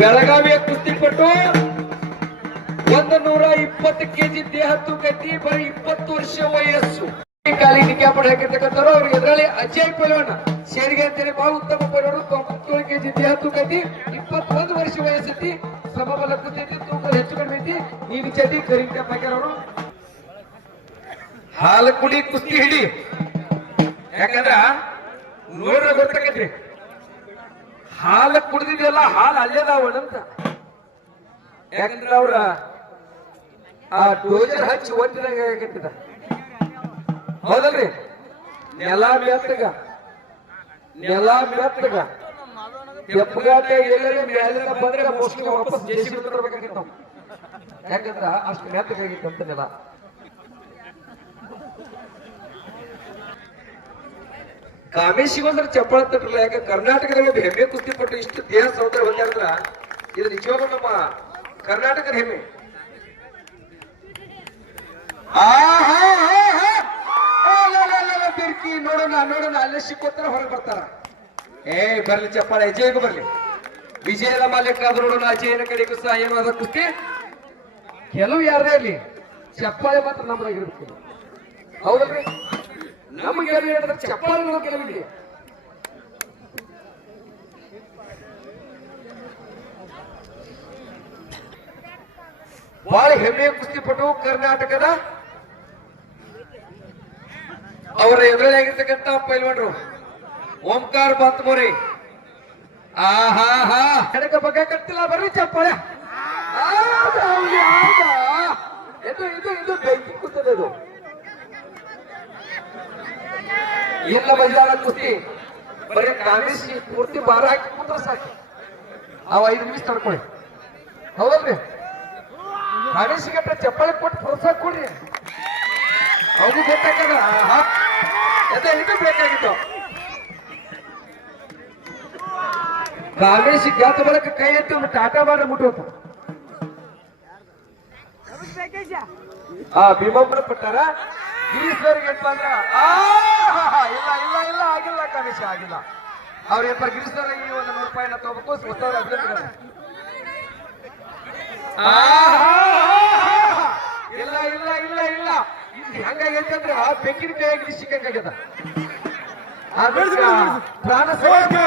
ಬೆಳಗಾವಿಯ ಕುಸ್ತಿಪಟ್ಟು ಒಂದು ನೂರ ಇಪ್ಪತ್ತು ಕೆಜಿ ದೇಹ ತೂಕೈತಿ ಬರೀ ಇಪ್ಪತ್ತು ವರ್ಷ ವಯಸ್ಸು. ಕಾಲಿಗೆ ಕ್ಯಾಪಡ್ ಹಾಕಿರ್ತಕ್ಕಂಥವ್ರು ಅವ್ರು ಇದರಲ್ಲಿ ಅಜಯ್ ಪೈಲ್ವಾನ ಸೇರಿಗೆ ಅಂತೇಳಿ ಬಹಳ ಉತ್ತಮ ಪೈಲ್ವಾನ ತೊಂಬತ್ತೇಳು ಕೆಜಿ ದೇಹ ತೂಕೈತಿ ಇಪ್ಪತ್ತೊಂದು ವರ್ಷ ವಯಸ್ಸೈತಿ ಸಮಬಲ ಕುಸ್ತೈತಿ ತೂಕ ಹೆಚ್ಚು ಕಡಿಮೆ ಐತಿ ಈ ವಿಚಾರಿ ಕರೀಂ ಕ್ಯಾಪ್ ಹಾಕ್ಯಾರವರು. ಹಾಲು ಕುಡಿ, ಕುಸ್ತಿ ಹಿಡಿ. ಯಾಕಂದ್ರ ನೋಡ್ರ ಗೊತ್ತಾಕೈತ್ರಿ ಹಾಲು ಕುಡಿದಿದೆಯಲ್ಲ, ಹಾಲು ಅಲ್ಲೇದಾವಣಂತ ಯಾಕಂದ್ರೆ ಅವ್ರ ಆ ಡೋಜರ್ ಹಚ್ಚಿ ಒಟ್ಟಿದಾಗ ಕೆಟ್ಟಿದ ಹೌದಲ್ರಿ? ನೆಲ ಮೆತ್ತಗ ನೆಲ ಮೆತ್ತಗ. ಎಪ್ಪಗಾಟ ಎಲ್ಲರೂ ಮ್ಯಾಲಿನ ಬಂದ್ರೆ ಮೋಸ್ಟ್ಲಿ ವಾಪಸ್ ಜೇಸಿ ಬಿಡ್ತಿರ್ಬೇಕಾಗಿತ್ತು ನಾವು ಯಾಕಂದ್ರ ಅಷ್ಟು ಮೆತ್ತಗಾಗಿತ್ತು ಅಂತ ನೆಲ. ಕಾಮೇಶಿಗೊಂದ್ರೆ ಚಪ್ಪಳ ತಟ್ಟಲ್ಲ ಯಾಕೆ ಕರ್ನಾಟಕದಲ್ಲಿ ಕರ್ನಾಟಕದ ಹೆಮ್ಮೆ ಕುಸ್ತಿಪಟ್ಟು ಇಷ್ಟು ದೇಹ ಸೌಂದರ್ಯ ಹೊಂದ್ಯಾರ ಇದು ನಿಜವಾಗ್ಲೂ ನಮ್ಮ ಕರ್ನಾಟಕದ ಹೆಮ್ಮೆ. ಬಿರ್ಕಿ, ನೋಡೋಣ ನೋಡೋಣ, ಅಲ್ಲೇ ಸಿಕ್ಕೋತಾರ ಹೊರಗೆ ಬರ್ತಾರ. ಏ, ಬರ್ಲಿ ಚಪ್ಪಾಳೆ ಅಜಯ್ಗೂ ಬರ್ಲಿ. ವಿಜಯದ ಮಾಲಕ್ ಆದ್ರೂ ನೋಡೋಣ, ಅಜಯನ ಕಡೆಗೂ ಸಹ ಏನು ಅದ ಕುಸ್ತಿ. ಕೆಲವು ಯಾರೇ ಇರಲಿ, ಚಪ್ಪಾಳೆ ಮಾತ್ರ ನಮ್ಮದಾಗಿರ್ಬೇಕು ಹೌದಲ್ರಿ? ಕೆಲವಿದೆ ಬಹಳ ಹೆಮ್ಮೆಯ ಕುಸ್ತಿಪಟು ಕರ್ನಾಟಕದ ಅವರ ಎದುರಾಗಿರ್ತಕ್ಕಂಥ ಪೈಲ್ವಾನ್ರು. ಓಂಕಾರ ಬಾತ್ಮೋರಿ. ಆಹಾ ಹಾ ಹೆಡಕ ಬಗ್ಗೆ ಕಟ್ಟಿಲ್ಲ ಬರ್ರಿ ಚಪ್ಪಾಳೆ. ಇದು ಇದು ಇದು ಬೆಂಕಿ ಕೂತದೆ ಇದು. ಇಲ್ಲ ಮೈದಾನ ಕುಸ್ತಿ ಬರೀ ಕಾಂಗ್ರೆಸ್ ಪೂರ್ತಿ ಬಾರ ಹಾಕಿ ಕೂತ್ರ ಸಾಕು. ಅವ ಐದು ನಿಮಿಷ ತಡ್ಕೊಳ್ಳಿ. ಹೌದಲ್ರಿ ಕಾಂಗ್ರೆಸ್ ಗಟ್ಟ ಚಪ್ಪಾಳೆ ಕೊಟ್ಟು ಪ್ರೋತ್ಸಾಹ ಕೊಡ್ರಿ. ಅವ್ರಿಗೂ ಗೊತ್ತಾಗದ. ಅದೇ ಇದು ಬೇಕಾಗಿತ್ತು. ಕಾಮೇಶಿ ಗೆದ್ದ ಬಳಿಕ ಕೈ ಎತ್ತಿ ಒಂದು ಟಾಟಾ ಮಾಡಿ ಮುಟ್ಟೋತ ಆ ಭೀಮಪ್ಪನ ಪಟ್ಟಾರ? ಗಿರೀಶ್ವರಿಗೆ ಏನ್ ಬಂದ್ರ. ಆಹಾ, ಇಲ್ಲ ಇಲ್ಲ ಇಲ್ಲ ಆಗಿಲ್ಲ ಕಮಿಷ ಆಗಿಲ್ಲ. ಅವ್ರ ಇಬ್ಬರು ಗಿರಿಸ್ತಾರೆ ಈ ಒಂದು ನೂರು ರೂಪಾಯಿನ ತಗೋಬೇಕು ಆಹಾ, ಇಲ್ಲ ಇಲ್ಲ ಇಲ್ಲ ಇಲ್ಲ. ಹಂಗಾಗಿ ಅಂದ್ರೆ ಆ ಬೆಕ್ಕಿನ ಕೈಯಾಗಿ ಸಿಕ್ಕಂಗಾಗ್ಯದ ಪ್ರಾಣ ಓಕೆ,